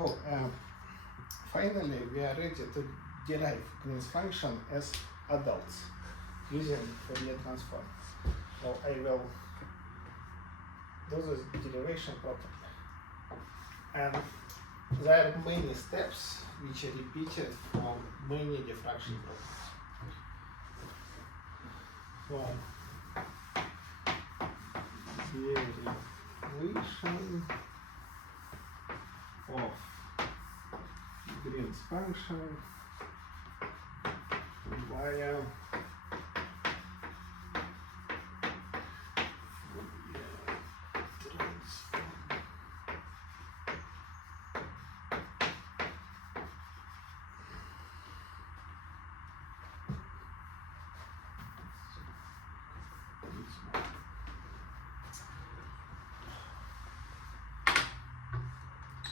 So finally we are ready to derive Green's function as adults using Fourier transform. So I will do this derivation properly. And there are many steps which are repeated from many diffraction problems. So derivation of Green's function via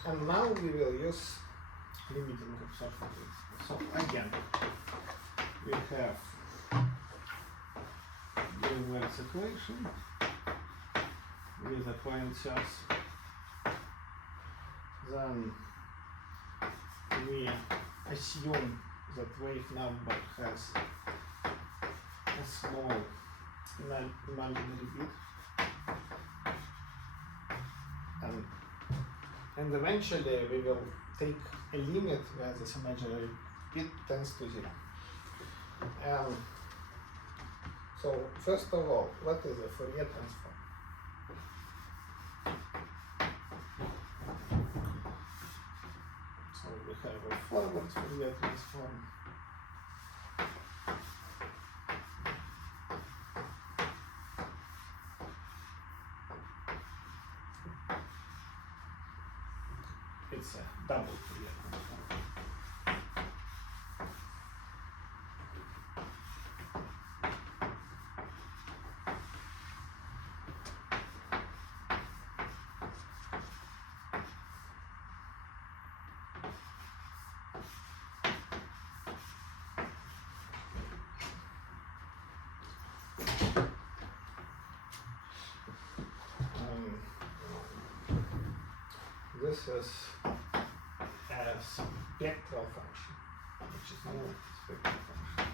and now we will use limiting observability. So again, we have the inverse equation with a point source. Then we assume that wave number has a small imaginary bit, and eventually we will take a limit where this imaginary bit tends to 0. So first of all, what is a Fourier transform? So we have a forward Fourier transform. It's a double Fourier transform. This is a spectral function, which is not a spectral function.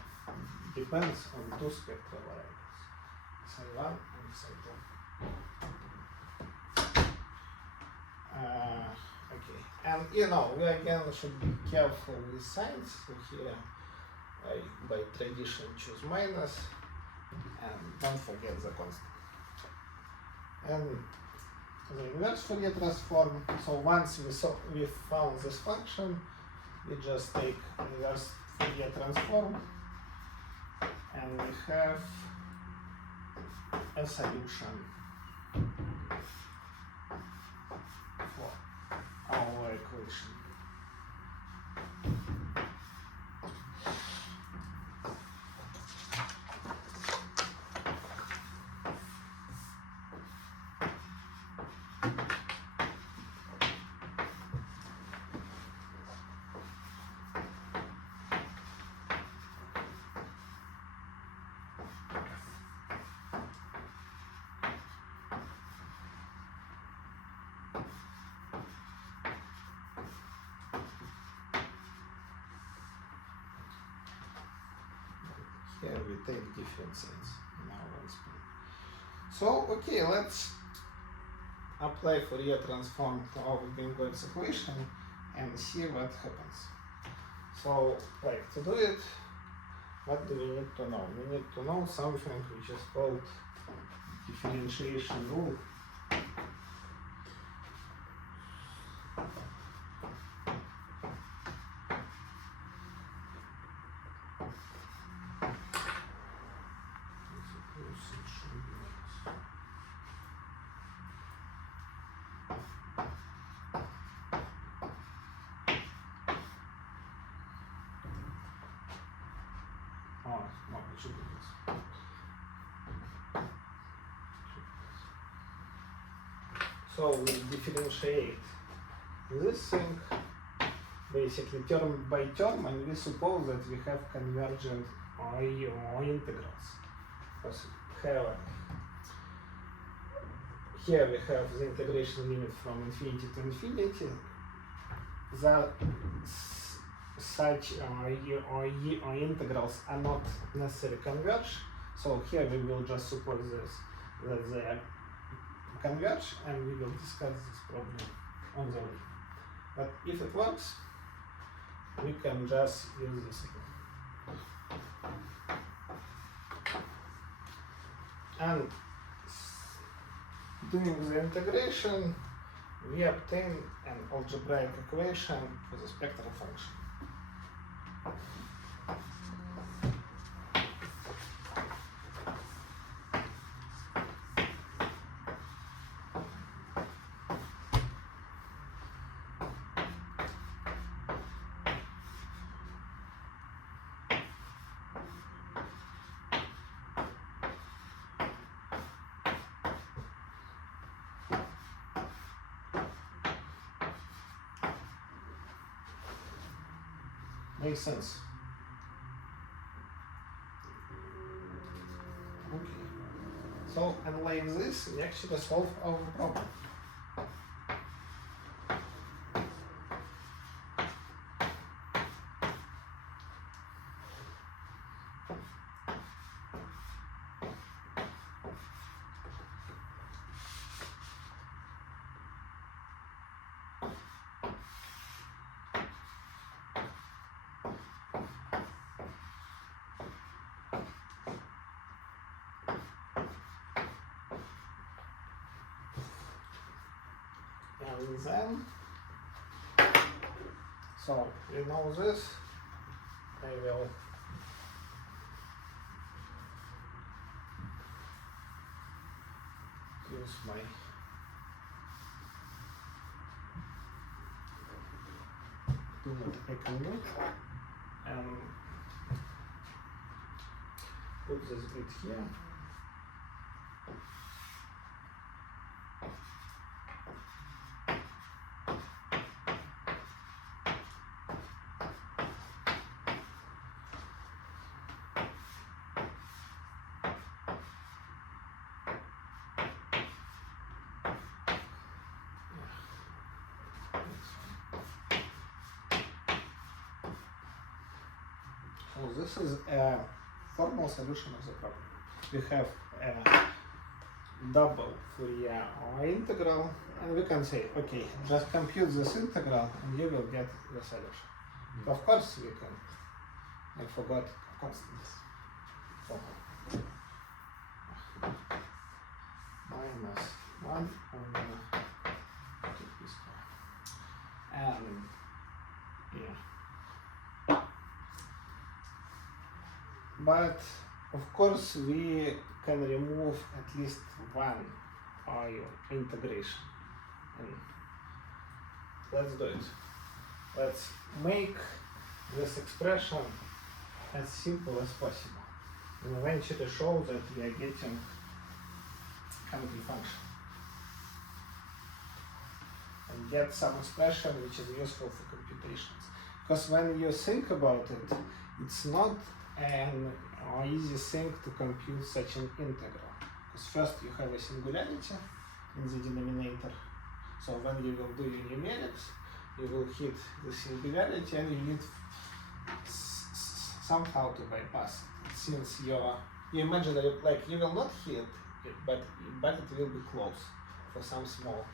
Depends on two spectral variables, psi1 and psi2. Okay, and we again should be careful with signs. So here I, by tradition, choose minus, and don't forget the constant. And the inverse Fourier transform. So once we found this function, we just take inverse Fourier transform, and we have a solution for our equation. Here we take different signs in our experiment. So, okay, let's apply Fourier transform to our Green-Gold's equation and see what happens. So, to do it, what do we need to know? We need to know something which is called differentiation rule. So we differentiate this thing basically term by term, and we suppose that we have convergent integrals. Because here we have the integration limit from infinity to infinity, that such integrals are not necessarily converge. So here we will just suppose this, that they are converge, and we will discuss this problem on the way. But if it works, we can just use this again. And doing the integration, we obtain an algebraic equation for the spectral function. Makes sense. Okay. So, and like this, we actually solve our problem. And then, so we know this, I will use my do what I can do and put this bit here. So this is a formal solution of the problem. We have a double Fourier integral, and we can say, okay, just compute this integral and you will get the solution. Mm-hmm. Of course we can, I forgot constants. So minus 1 over 2p squared. And yeah. But of course we can remove at least one integration. And let's do it. Let's make this expression as simple as possible and eventually show that we are getting complete function and get some expression which is useful for computations. Because when you think about it, it's not an easy thing to compute such an integral. Because first you have a singularity in the denominator. So when you will do your numerics, you will hit the singularity and you need somehow to bypass it. Since your imaginary, like you will not hit it, but it will be close for some small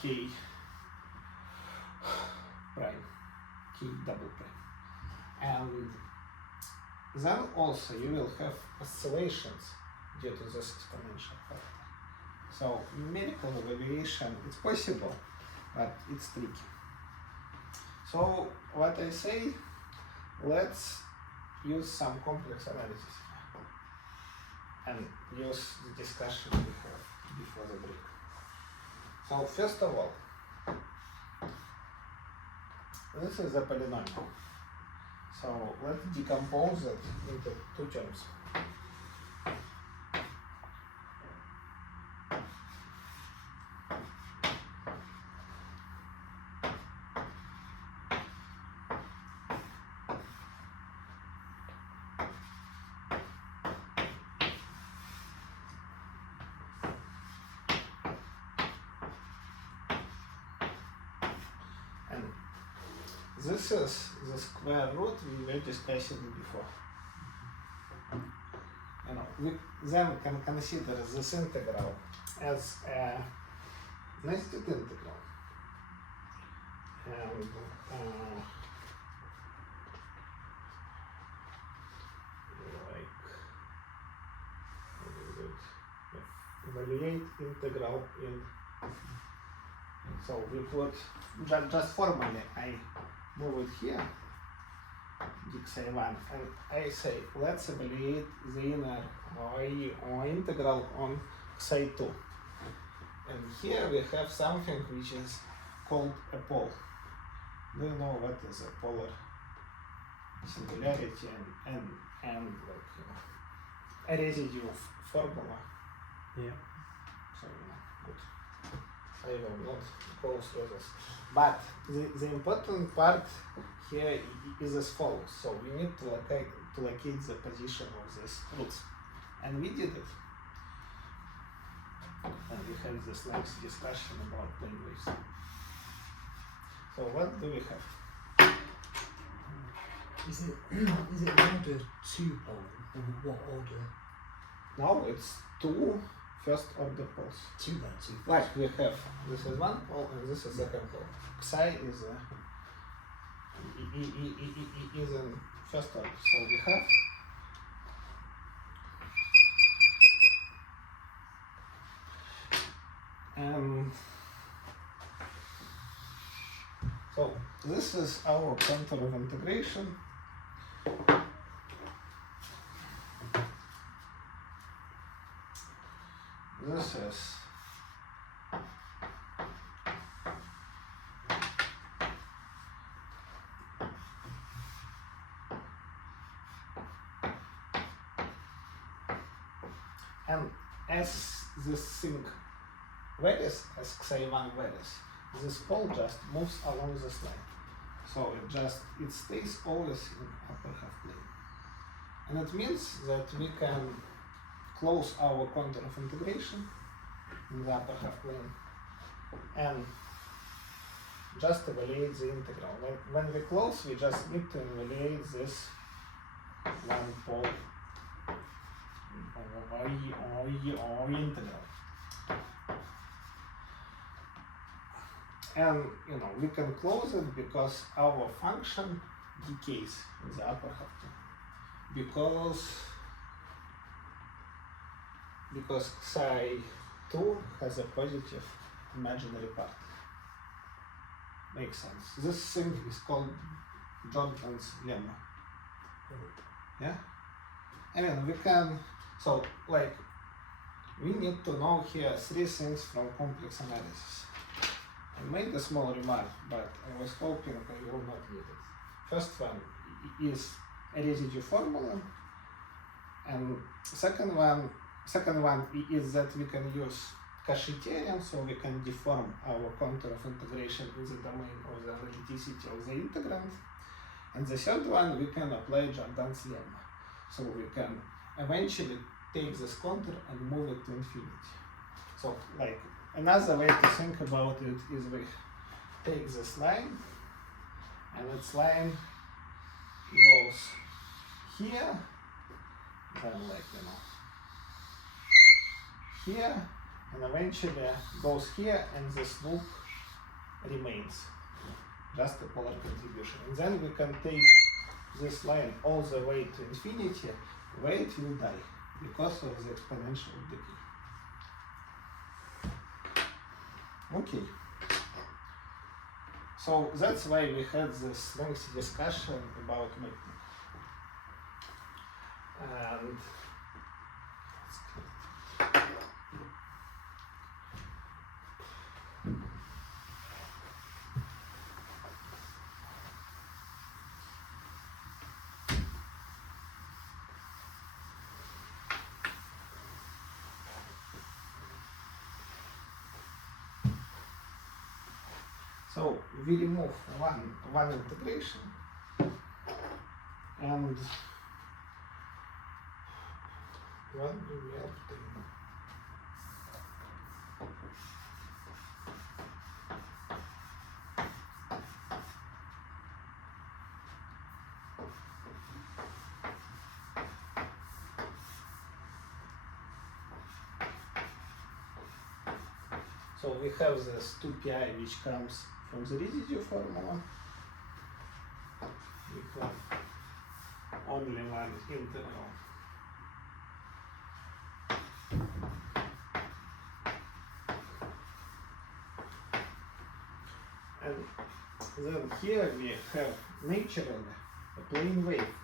k prime, k double prime. And then also you will have oscillations due to this exponential factor. So numerical evaluation is possible, but it's tricky. So what I say, let's use some complex analysis here and use the discussion we had before the break. So first of all, this is a polynomial. So let's decompose it into two terms. this is the square root we were discussing before. We then can consider this integral as a nested integral. And evaluate integral in. So we put just formally I move it here, xi1, and I say let's evaluate the inner or integral on xi2. And here we have something which is called a pole. Do you know what is a polar singularity and like a residue formula? Yeah. So good. I will not go through this. But the important part here is as follows. So we need to locate the position of these roots. And we did it. And we have this next discussion about plane waves. So what do we have? Is it order 2 pole or what order? Now it's 2 first order poles. 2 then, 2. Like we have, this is 1 pole and this is second pole. Psi is in first order. So we have so this is our contour of integration. This is and as this thing varies, as xi1 varies, this pole just moves along this line. So it stays always in upper half plane. And it means that we can close our contour of integration in the upper half plane and just evaluate the integral. When we close, we just need to evaluate this one pole or integral. And we can close it because our function decays in the upper half plane. Because psi2 has a positive imaginary part. Makes sense. This thing is called Jordan's lemma. Yeah? I mean, we can, so like, we need to know here 3 things from complex analysis. I made a small remark, but I was hoping I will not need it. First one is a residue formula, and second one is that we can use Cauchy theorem, so we can deform our contour of integration in the domain of the analyticity of the integrand. And the third one, we can apply Jordan's lemma. So we can eventually take this contour and move it to infinity. So like another way to think about it is we take this line, and its line goes here, then here, and eventually goes here, and this loop remains just a polar contribution. And then we can take this line all the way to infinity, where it will die because of the exponential decay. Okay. So that's why we had this lengthy discussion about mapping. And so we remove one integration, and what do we obtain? So we have this 2pi which comes from the residue formula. We have only one integral. And then here we have naturally a plane wave.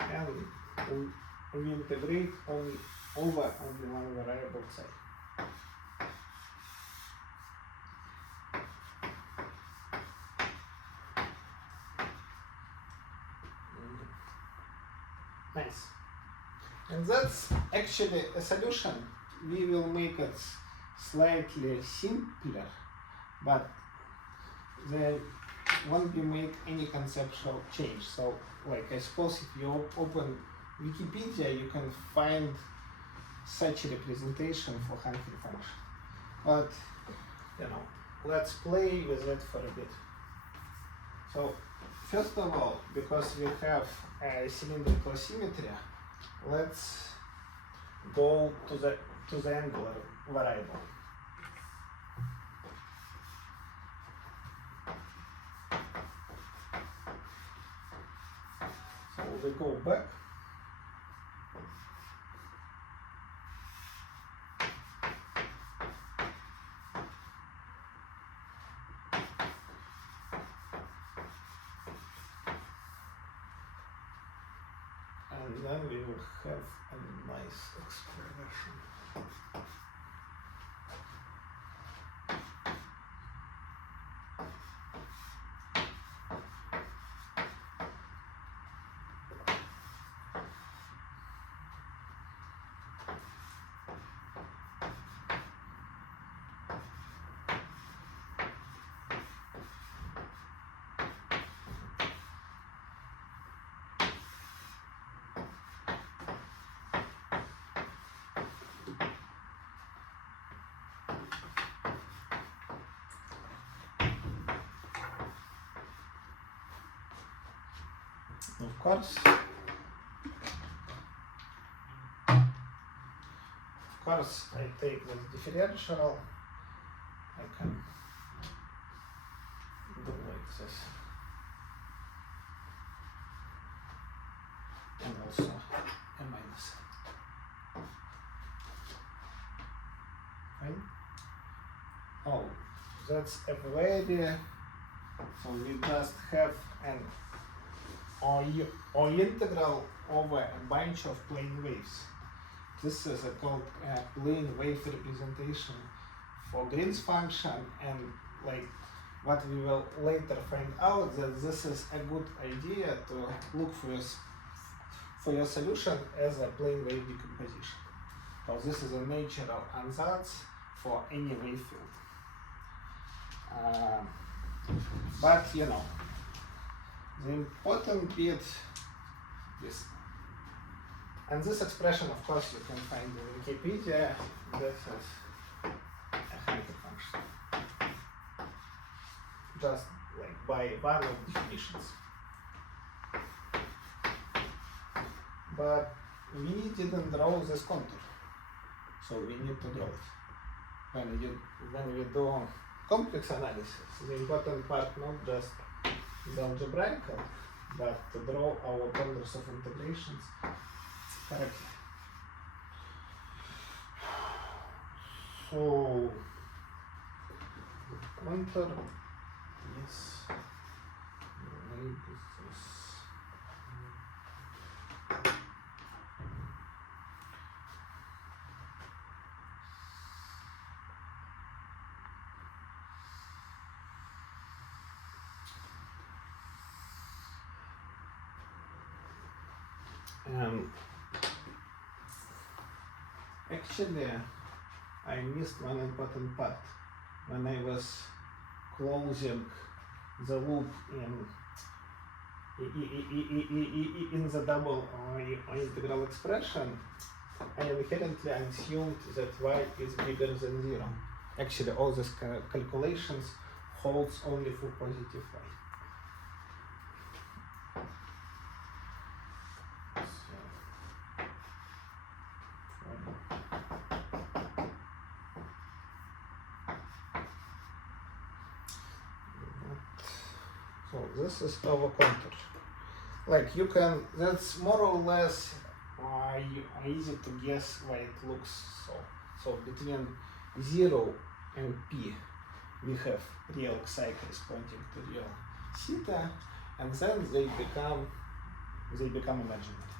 And we integrate over only one variable psi. Nice. And that's actually a solution. We will make it slightly simpler, but there won't be made any conceptual change. So, like, I suppose if you open Wikipedia, you can find such a representation for Hankel function. But, you know, let's play with it for a bit. So, first of all, because we have a cylindrical symmetry, let's go to the angular variable. So we go back. And then we will have a nice expression. Of course, I take the differential. I can do like this, and also a minus. Fine. Oh, that's a very. So we just have an or integral over a bunch of plane waves. This is called a plane wave representation for Green's function, and like what we will later find out that this is a good idea to look for your solution as a plane wave decomposition. So this is a natural ansatz for any wave field. But you know, the important bit is, and this expression, of course, you can find in Wikipedia. This is a Hankel function, just like by one of definitions. But we didn't draw this contour, so we need to draw it. When we do complex analysis, the important part not just the algebraical, but to draw our contours of integrations correctly. So, contour is like this. Actually, I missed one important part when I was closing the loop in the double or integral expression. I inherently assumed that y is bigger than 0. Actually, all these calculations holds only for positive y. So this is our contour. Like you can, that's more or less easy to guess why it looks so. So between 0 and P, we have real psi corresponding to real theta, and then they become imaginary.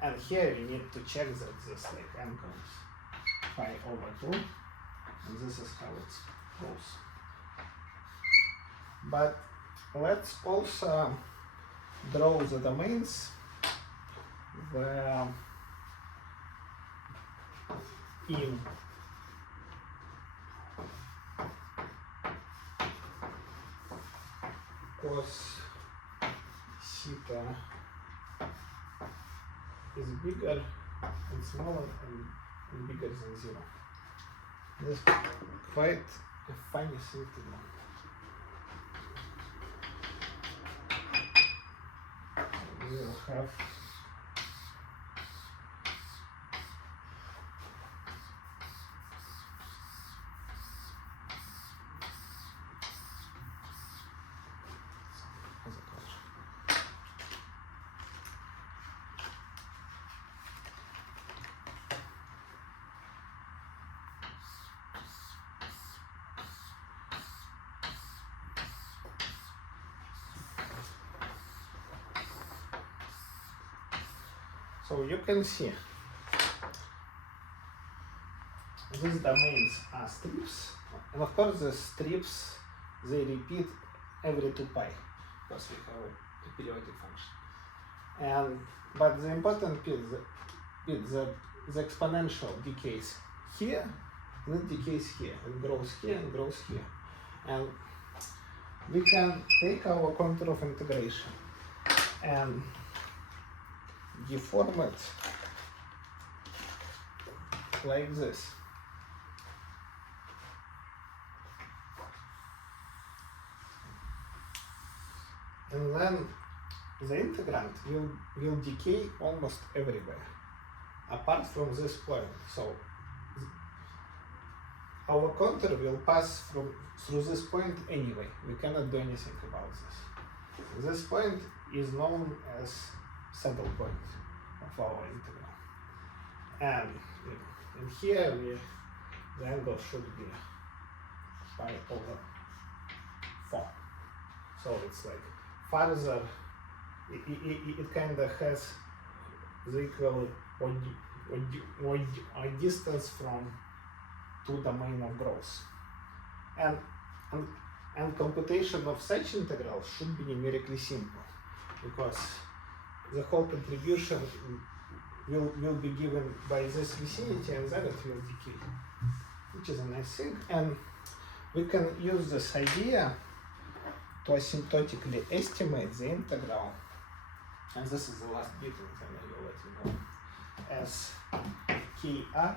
And here we need to check that this like encoding phi over 2, and this is how it goes. But let's also draw the domains where in cos theta is bigger and smaller and bigger than 0. This is quite a funny thing to do. We will have so you can see these domains are strips, and of course the strips they repeat every 2 pi because we have a periodic function. And but the important bit, the exponential decays here, and it decays here, and grows here, and grows here. And we can take our contour of integration and deform it like this. And then the integrand will decay almost everywhere, apart from this point. So our contour will pass through this point anyway. We cannot do anything about this. This point is known as saddle point of our integral. And here the angle should be pi over 4. So it's like farther, it kind of has the equal or distance from 2 domain of growth. And computation of such integral should be numerically simple, because the whole contribution will be given by this vicinity, and then it will decay, which is a nice thing. And we can use this idea to asymptotically estimate the integral, and this is the last bit, and then I will let you know, as kr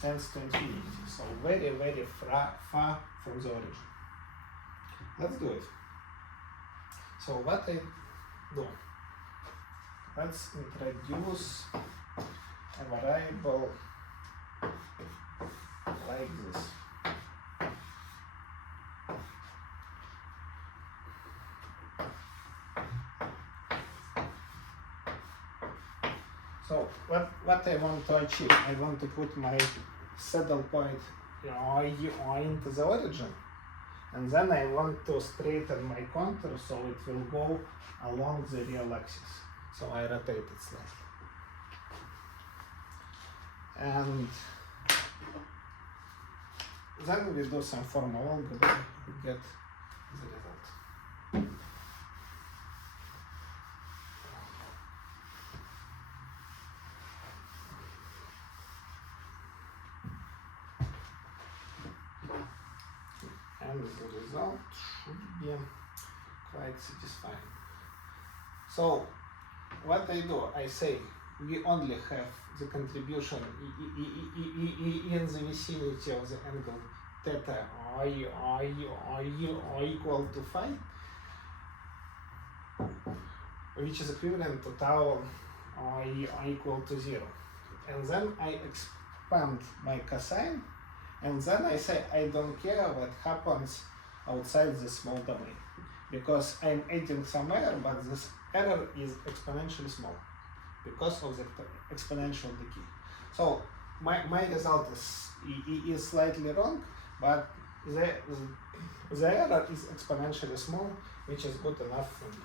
tends to infinity, so very, very far from the origin. Let's do it. So what I do, let's introduce a variable like this. So what I want to achieve, I want to put my saddle point into the origin, and then I want to straighten my contour so it will go along the real axis. So I rotate it slightly. And then we do some formal algebra and get the result. And the result should be quite satisfying. So what I do, I say we only have the contribution in the vicinity of the angle theta are equal to phi, which is equivalent to tau are equal to 0. And then I expand my cosine, and then I say I don't care what happens outside this small domain, because I'm adding some error, but this error is exponentially small because of the exponential decay. So my result is slightly wrong, but the error is exponentially small, which is good enough for me.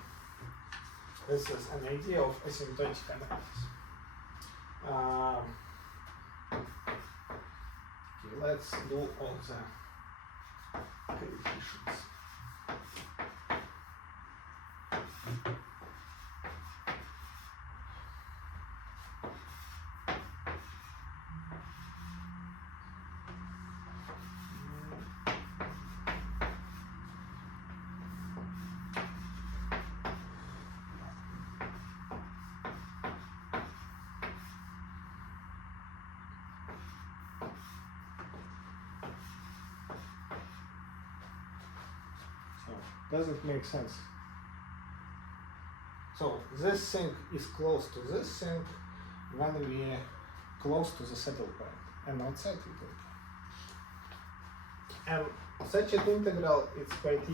This is an idea of asymptotic analysis. Okay, let's do all the coefficients. Does it make sense? So this thing is close to this thing when we are close to the saddle point, and outside it will be. And such an integral, it's quite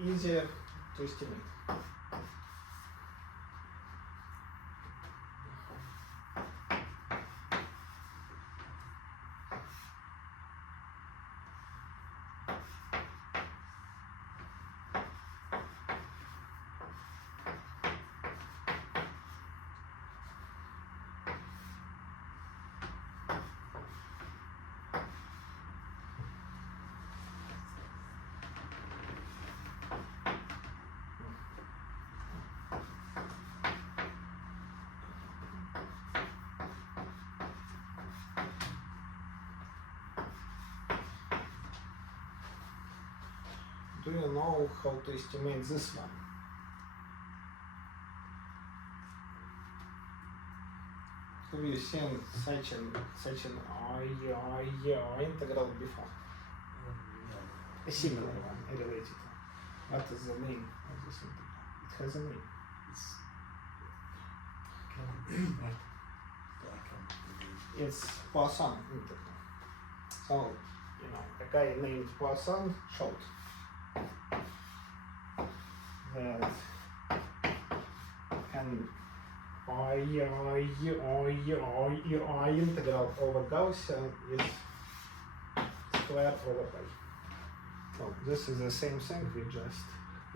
easier to estimate. Do you know how to estimate this one? Have you seen such an integral before? A similar one, a related one. What is the name of this integral? It has a name. It's Poisson integral. So, you know, a guy named Poisson showed that an integral over Gaussian is square over pi. So this is the same thing, we just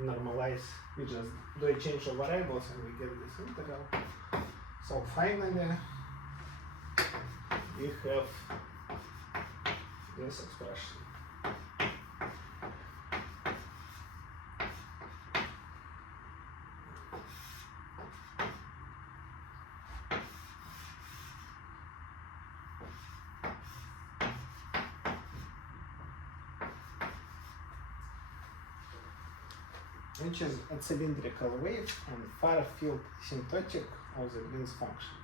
normalize, we just do a change of variables and we get this integral. So finally we have this expression. Which is a cylindrical wave and far field asymptotic of the Green's function.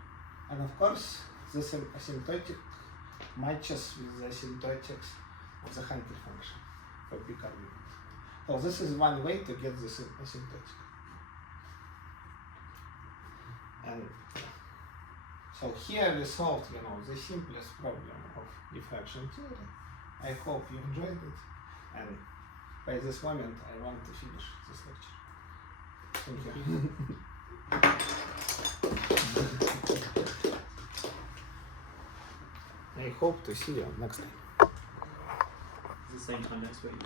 And of course, this asymptotic matches with the asymptotics of the Hankel function for big argument. So this is one way to get this asymptotic. And so here we solved, you know, the simplest problem of diffraction theory. I hope you enjoyed it. And by this moment, I want to finish this lecture. Thank you. I hope to see you next time. It's the same time next week.